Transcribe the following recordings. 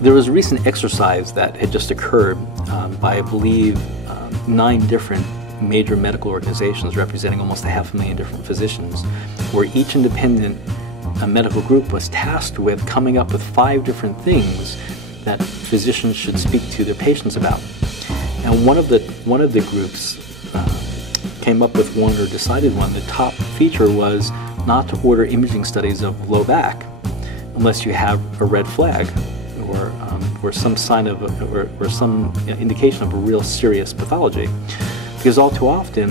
There was a recent exercise that had just occurred by, I believe, 9 different major medical organizations representing almost 500,000 different physicians, where each independent medical group was tasked with coming up with 5 different things that physicians should speak to their patients about. And one of the groups came up with one, or decided one. The top feature was not to order imaging studies of low back unless you have a red flag or some sign of or some indication of a real serious pathology. Because all too often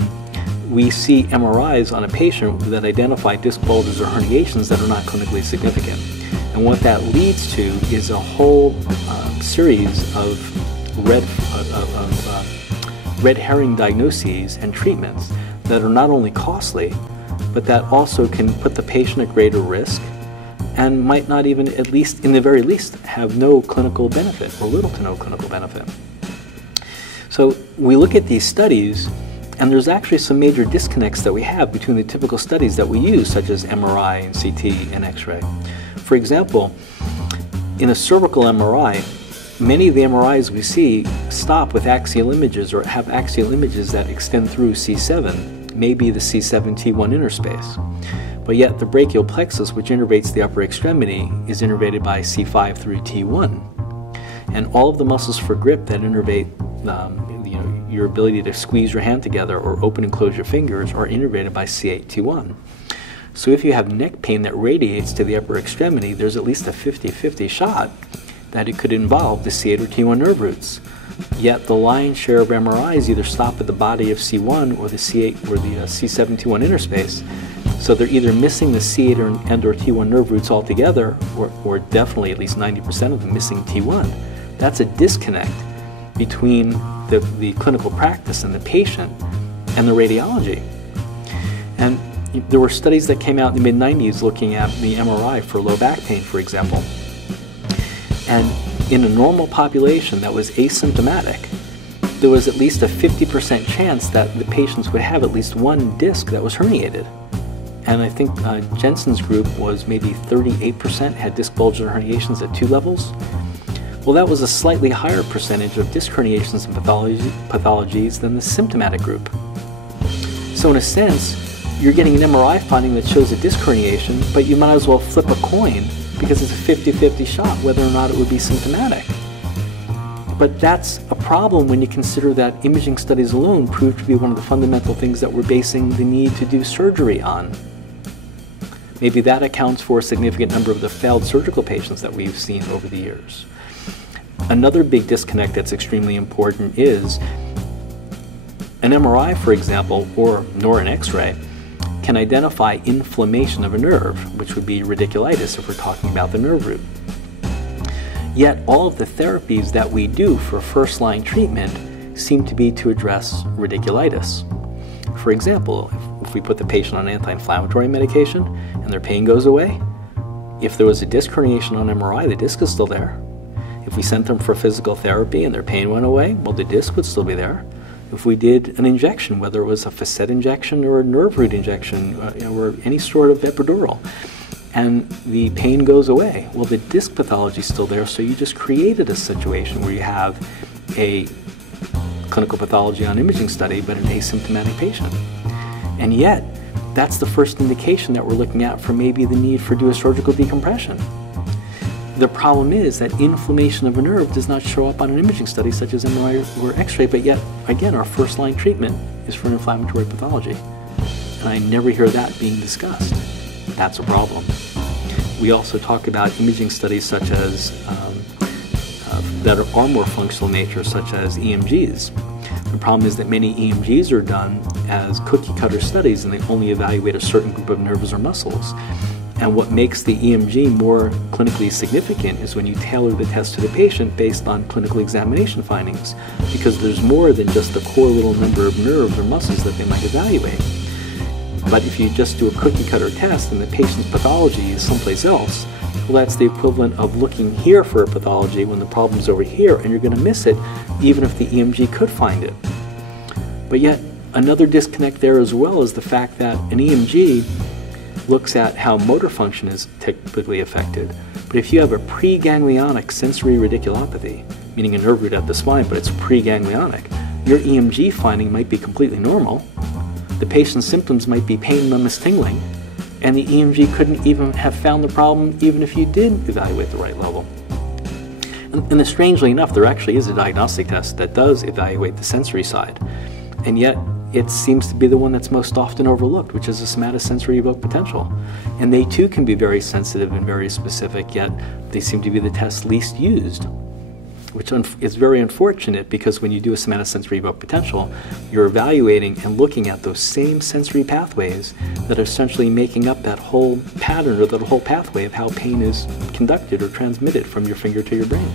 we see MRIs on a patient that identify disc bulges or herniations that are not clinically significant. And what that leads to is a whole series of red herring diagnoses and treatments that are not only costly, but that also can put the patient at greater risk and might not even, at least in the very least, have no clinical benefit or little to no clinical benefit. So we look at these studies, and there's actually some major disconnects that we have between the typical studies that we use, such as MRI and CT and X-ray. For example, in a cervical MRI, many of the MRIs we see stop with axial images or have axial images that extend through C7, maybe the C7-T1 interspace. But yet the brachial plexus, which innervates the upper extremity, is innervated by C5 through T1. And all of the muscles for grip that innervate your ability to squeeze your hand together or open and close your fingers are innervated by C8, T1. So if you have neck pain that radiates to the upper extremity, there's at least a 50-50 shot that it could involve the C8 or T1 nerve roots. Yet the lion's share of MRIs either stop at the body of C1 or the C8 or the C7-T1 interspace. So they're either missing the C8 and or T1 nerve roots altogether, or definitely at least 90% of them missing T1. That's a disconnect between the clinical practice and the patient and the radiology. And there were studies that came out in the mid-90s looking at the MRI for low back pain, for example. And in a normal population that was asymptomatic, there was at least a 50% chance that the patients would have at least one disc that was herniated. And I think Jensen's group was maybe 38% had disc bulges or herniations at 2 levels. Well, that was a slightly higher percentage of disc herniations and pathologies than the symptomatic group. So in a sense, you're getting an MRI finding that shows a disc herniation, but you might as well flip a coin because it's a 50-50 shot whether or not it would be symptomatic. But that's a problem when you consider that imaging studies alone proved to be one of the fundamental things that we're basing the need to do surgery on. Maybe that accounts for a significant number of the failed surgical patients that we've seen over the years. Another big disconnect that's extremely important is an MRI, for example, nor an X-ray, can identify inflammation of a nerve, which would be radiculitis if we're talking about the nerve root. Yet all of the therapies that we do for first-line treatment seem to be to address radiculitis. For example, if we put the patient on anti-inflammatory medication and their pain goes away, if there was a disc herniation on MRI, the disc is still there. If we sent them for physical therapy and their pain went away, well, the disc would still be there. If we did an injection, whether it was a facet injection or a nerve root injection or any sort of epidural, and the pain goes away, well, the disc pathology is still there, so you just created a situation where you have a clinical pathology on imaging study but an asymptomatic patient. And yet, that's the first indication that we're looking at for maybe the need for do a surgical decompression. The problem is that inflammation of a nerve does not show up on an imaging study such as MRI or X-ray, but yet, again, our first-line treatment is for an inflammatory pathology. And I never hear that being discussed. That's a problem. We also talk about imaging studies such as that are more functional in nature, such as EMGs. The problem is that many EMGs are done as cookie-cutter studies, and they only evaluate a certain group of nerves or muscles. And what makes the EMG more clinically significant is when you tailor the test to the patient based on clinical examination findings, because there's more than just the core little number of nerves or muscles that they might evaluate. But if you just do a cookie-cutter test and the patient's pathology is someplace else, well, that's the equivalent of looking here for a pathology when the problem's over here, and you're going to miss it even if the EMG could find it. But yet, another disconnect there as well is the fact that an EMG looks at how motor function is typically affected, But if you have a preganglionic sensory radiculopathy, meaning a nerve root at the spine, but it's preganglionic, your EMG finding might be completely normal. The patient's symptoms might be pain, numbness, tingling, and the EMG couldn't even have found the problem even if you did evaluate the right level. And strangely enough, there actually is a diagnostic test that does evaluate the sensory side, and yet it seems to be the one that's most often overlooked, which is the somatosensory evoked potential. And they too can be very sensitive and very specific, yet they seem to be the test least used, which is very unfortunate, because when you do a somatosensory evoked potential, you're evaluating and looking at those same sensory pathways that are essentially making up that whole pattern or that whole pathway of how pain is conducted or transmitted from your finger to your brain.